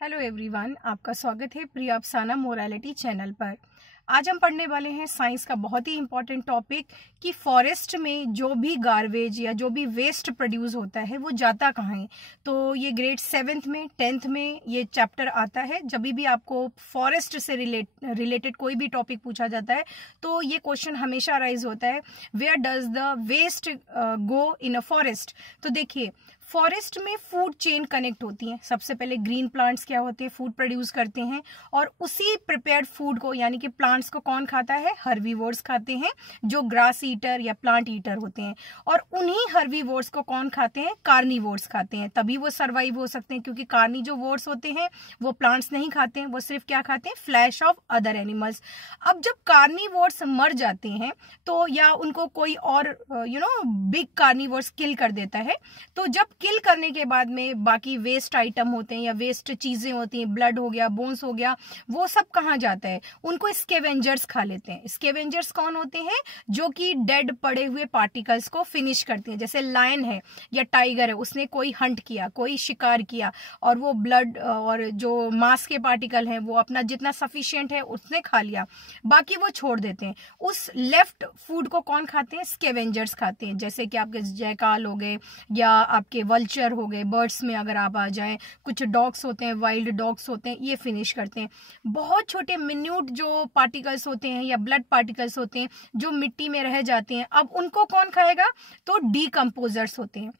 Hello everyone, आपका स्वागत है प्रिया अफसाना मोरालिटी चैनल पर। आज हम पढ़ने वाले हैं साइंस का बहुत ही इम्पोर्टेंट टॉपिक कि फॉरेस्ट में जो भी गार्बेज या जो भी वेस्ट प्रोड्यूस होता है वो जाता कहाँ है। तो ये ग्रेड 7th में 10th में ये चैप्टर आता है। जब भी आपको फॉरेस्ट से रिलेटेड कोई भी टॉपिक पूछा जाता है तो ये क्वेश्चन हमेशा राइज होता है, where does the waste go in a forest. तो देखिए, फॉरेस्ट में फूड चेन कनेक्ट होती है। सबसे पहले ग्रीन प्लांट्स क्या होते हैं, फूड प्रोड्यूस करते हैं, और उसी प्रिपेयर्ड फूड को यानी कि प्लांट्स को कौन खाता है, हर्बीवोर्स खाते हैं, जो ग्रास ईटर या प्लांट ईटर होते हैं। और उन्हीं हर्बीवोर्स को कौन खाते हैं, कार्निवोर्स खाते हैं। तभी वो सर्वाइव हो सकते हैं, क्योंकि कार्निवोर्स होते हैं वो प्लांट्स नहीं खाते हैं, वो सिर्फ क्या खाते हैं, फ्लैश ऑफ अदर एनिमल्स। अब जब कार्निवोर्स मर जाते हैं तो या उनको कोई और बिग कार्निवोर्स किल कर देता है, तो जब किल करने के बाद में बाकी वेस्ट आइटम होते हैं या वेस्ट चीजें होती हैं, ब्लड हो गया, बोन्स हो गया, वो सब कहाँ जाता है, उनको स्कैवेंजर्स खा लेते हैं। स्कैवेंजर्स कौन होते हैं, जो कि डेड पड़े हुए पार्टिकल्स को फिनिश करते हैं। जैसे लायन है या टाइगर है, उसने कोई हंट किया, कोई शिकार किया, और वो ब्लड और जो मांस के पार्टिकल हैं वो अपना जितना सफिशियंट है उसने खा लिया, बाकी वो छोड़ देते हैं। उस लेफ्ट फूड को कौन खाते हैं, स्कैवेंजर्स खाते हैं। जैसे कि आपके जयकाल हो गए या आपके वल्चर हो गए, बर्ड्स में अगर आप आ जाएं, कुछ डॉग्स होते हैं, वाइल्ड डॉग्स होते हैं, ये फिनिश करते हैं। बहुत छोटे मिन्यूट जो पार्टिकल्स होते हैं या ब्लड पार्टिकल्स होते हैं जो मिट्टी में रह जाते हैं, अब उनको कौन खाएगा, तो डीकंपोजर्स होते हैं।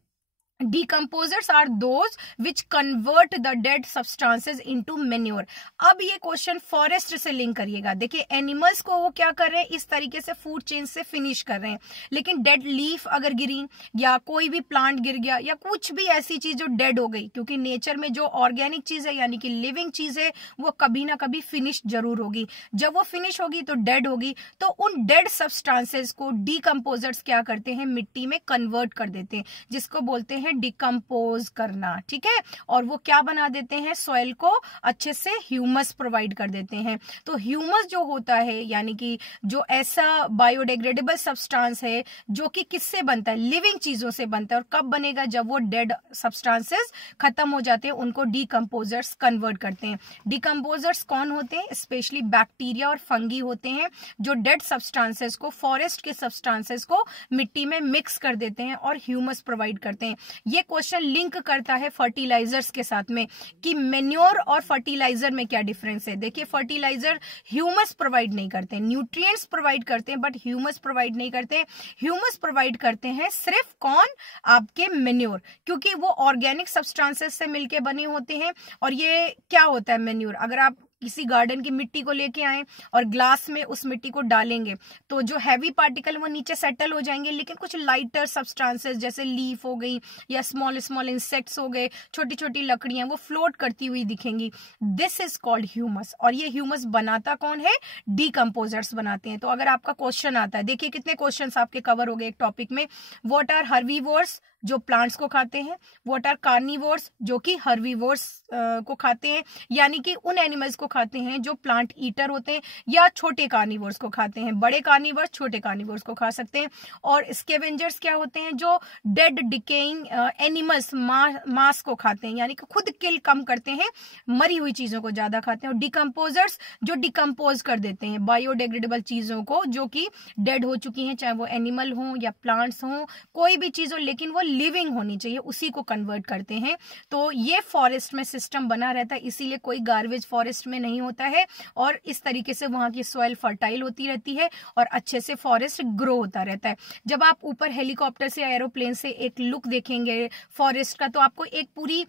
Decomposers are those which convert the dead substances into manure। अब ये क्वेश्चन फॉरेस्ट से लिंक करिएगा। देखिए, एनिमल्स को वो क्या कर रहे हैं, इस तरीके से फूड चेन से फिनिश कर रहे हैं, लेकिन डेड लीफ अगर गिरी या कोई भी प्लांट गिर गया या कुछ भी ऐसी चीज जो डेड हो गई, क्योंकि नेचर में जो ऑर्गेनिक चीज है यानी कि लिविंग चीज है वो कभी ना कभी फिनिश जरूर होगी। जब वो फिनिश होगी तो डेड होगी, तो उन डेड सब्सटेंसेस को डीकंपोजर्स क्या करते हैं, मिट्टी में कन्वर्ट कर देते हैं, जिसको बोलते हैं डिकम्पोज करना। ठीक है, और वो क्या बना देते हैं, सॉइल को अच्छे से ह्यूमस प्रोवाइड कर देते हैं। तो ह्यूमस जो होता है यानी कि जो ऐसा बायोडिग्रेडेबल सब्सटेंस है जो कि किससे बनता है, लिविंग चीजों से बनता है। और कब बनेगा, जब वो डेड सब्सटेंसेस खत्म हो जाते हैं, उनको डीकंपोजर्स कन्वर्ट करते हैं। डीकंपोजर्स कौन होते हैं, स्पेशली बैक्टीरिया और फंगी होते हैं, जो डेड सब्सटेंसेस को, फॉरेस्ट के सब्सटेंसेस को मिट्टी में मिक्स कर देते हैं और ह्यूमस प्रोवाइड करते हैं। ये क्वेश्चन लिंक करता है फर्टिलाइजर्स के साथ में कि मेन्योर और फर्टिलाइजर में क्या डिफरेंस है। देखिए, फर्टिलाइजर ह्यूमस प्रोवाइड नहीं करते, न्यूट्रिएंट्स प्रोवाइड करते हैं, बट ह्यूमस प्रोवाइड नहीं करते। ह्यूमस प्रोवाइड करते हैं सिर्फ कौन, आपके मेन्योर, क्योंकि वो ऑर्गेनिक सब्सटेंसेस से मिलके बने होते हैं। और ये क्या होता है मेन्योर, अगर आप किसी गार्डन की मिट्टी को लेके आए और ग्लास में उस मिट्टी को डालेंगे तो जो हैवी पार्टिकल वो नीचे सेटल हो जाएंगे, लेकिन कुछ लाइटर सब्सटेंसेस जैसे लीफ हो गई या स्मॉल स्मॉल इंसेक्ट्स हो गए, छोटी छोटी लकड़ियां, वो फ्लोट करती हुई दिखेंगी। This is called humus. और ये ह्यूमस बनाता कौन है, डीकंपोजर्स बनाते हैं। तो अगर आपका क्वेश्चन आता है, देखिए कितने क्वेश्चंस आपके कवर हो गए एक टॉपिक में। व्हाट आर हर्बीवोर्स, जो प्लांट्स को खाते हैं। व्हाट आर कार्निवोर्स, जो कि हर्बीवोर्स को खाते हैं, यानी कि उन एनिमल्स को खाते हैं जो प्लांट ईटर होते हैं, या छोटे कार्निवोर्स को खाते हैं। बड़े कार्निवोर्स छोटे कार्निवोर्स को खा सकते हैं। और स्कैवेंजर्स क्या होते हैं, जो डेड डिकेइंग एनिमल्स मांस को खाते हैं, यानी कि खुद किल कम करते हैं, मरी हुई चीजों को ज्यादा खाते हैं। और डिकम्पोजर्स जो डिकम्पोज कर देते हैं बायोडिग्रेडेबल चीजों को जो कि डेड हो चुकी हैं, चाहे वो एनिमल हो या प्लांट्स हो, कोई भी चीज हो, लेकिन वो लिविंग होनी चाहिए, उसी को कन्वर्ट करते हैं। तो ये फॉरेस्ट में सिस्टम बना रहता है, इसीलिए कोई गार्बेज फॉरेस्ट में नहीं होता है, और इस तरीके से वहां की सॉइल फर्टाइल होती रहती है और अच्छे से फॉरेस्ट ग्रो होता रहता है। जब आप ऊपर हेलीकॉप्टर से, एरोप्लेन से एक लुक देखेंगे फॉरेस्ट का, तो आपको एक पूरी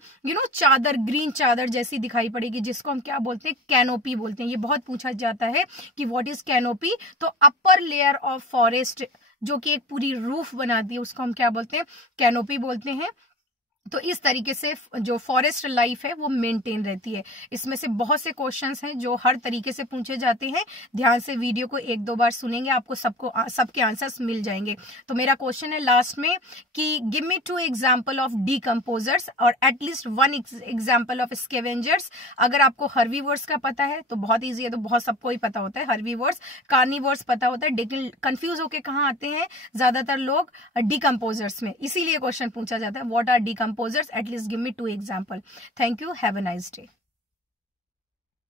चादर, ग्रीन चादर जैसी दिखाई पड़ेगी, जिसको हम क्या बोलते हैं, कैनोपी बोलते हैं। ये बहुत पूछा जाता है कि व्हाट इज कैनोपी। तो अपर लेयर ऑफ फॉरेस्ट जो कि एक पूरी रूफ बनाती है, उसको हम क्या बोलते हैं, कैनोपी बोलते हैं। तो इस तरीके से जो फॉरेस्ट लाइफ है वो मेंटेन रहती है। इसमें से बहुत से क्वेश्चंस हैं जो हर तरीके से पूछे जाते हैं। ध्यान से वीडियो को एक दो बार सुनेंगे, आपको सबके आंसर्स मिल जाएंगे। तो मेरा क्वेश्चन है लास्ट में कि give me 2 example of decomposers और एटलीस्ट 1 एग्जांपल ऑफ स्कैवेंजर्स। अगर आपको हर्बीवोर्स का पता है तो बहुत ईजी है, तो बहुत सबको ही पता होता है हर्बीवोर्स। कार्निवोर्स पता होता है, लेकिन कंफ्यूज होके कहाँ आते हैं ज्यादातर लोग, डीकंपोजर्स में। इसीलिए क्वेश्चन पूछा जाता है what are decomposers, at least give me 2 example. Thank you. Have a nice day.